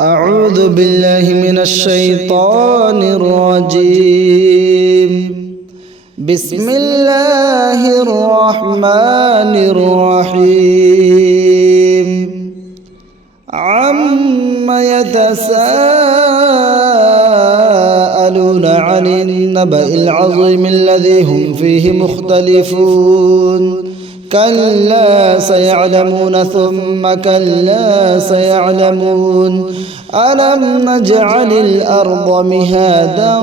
أعوذ بالله من الشيطان الرجيم. بسم الله الرحمن الرحيم. عما يتساءلون عن النبأ العظيم الذي هم فيه مختلفون. كلا سيعلمون ثم كلا سيعلمون. ألم نجعل الأرض مهادا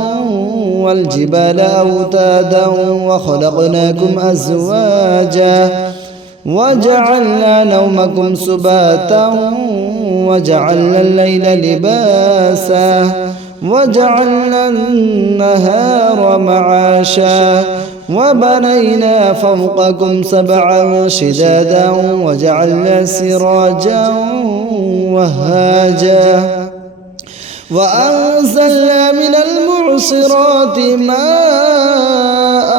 والجبال أوتادا وخلقناكم أزواجا وجعلنا نومكم سباتا وجعلنا الليل لباسا وجعلنا النهار معاشا وبنينا فوقكم سبعا شدادا وجعلنا سراجا وهاجا وأنزلنا من المعصرات ماء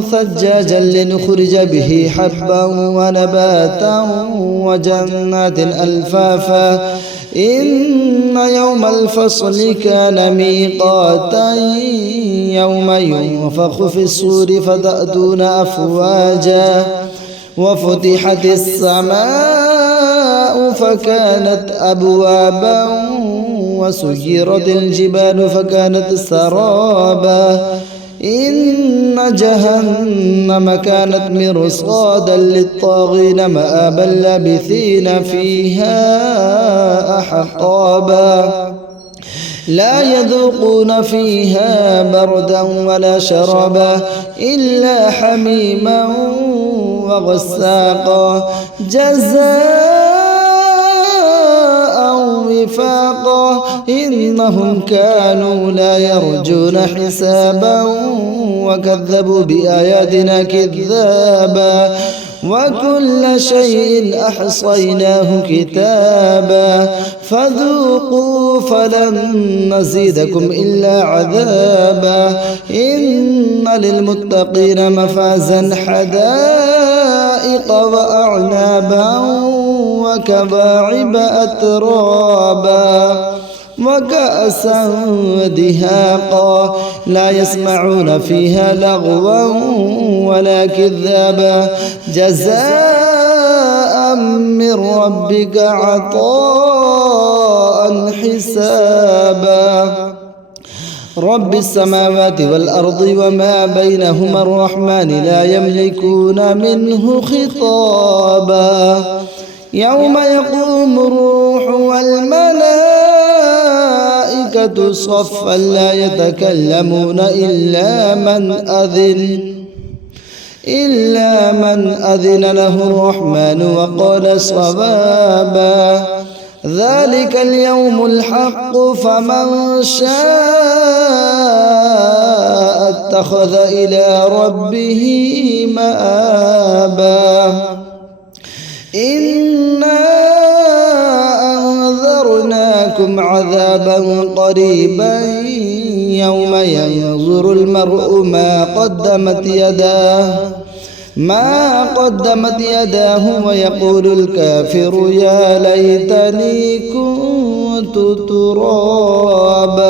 ثجاجا لنخرج به حبا ونباتا وجنات ألفافا إن يوم الفصل كان ميقاتا يوم ينفخ في الصور فتأتون أفواجا وفتحت السماء فكانت أبوابا وسيرت الجبال فكانت سرابا إن جهنم كانت مرصادا للطاغين مآبا لابثين فيها أحقابا لا يذوقون فيها بردا ولا شرابا إلا حميما وغساقا جزاء وفاقا إنهم كانوا لا يرجون حسابا وكذبوا بآياتنا كذابا وكل شيء أحصيناه كتابا فذوقوا فلن نزيدكم إلا عذابا إن للمتقين مفازا حدائق وأعنابا وكواعب أترابا وكأسا دهاقا لا يسمعون فيها لغوا ولا كذابا جزاء من ربك عطاء حسابا رب السماوات والأرض وما بينهما الرحمن لا يملكون منه خطابا يوم يقوم الروح والملائكة صفا لا يتكلمون إلا من أذن له الرحمن وقال صوابا ذلك اليوم الحق فمن شاء اتخذ إلى ربه مآبا إنا أنذرناكم عذابا قريبا يوم ينظر المرء ما قدمت يداه ويقول الكافر يا ليتني كنت ترابا.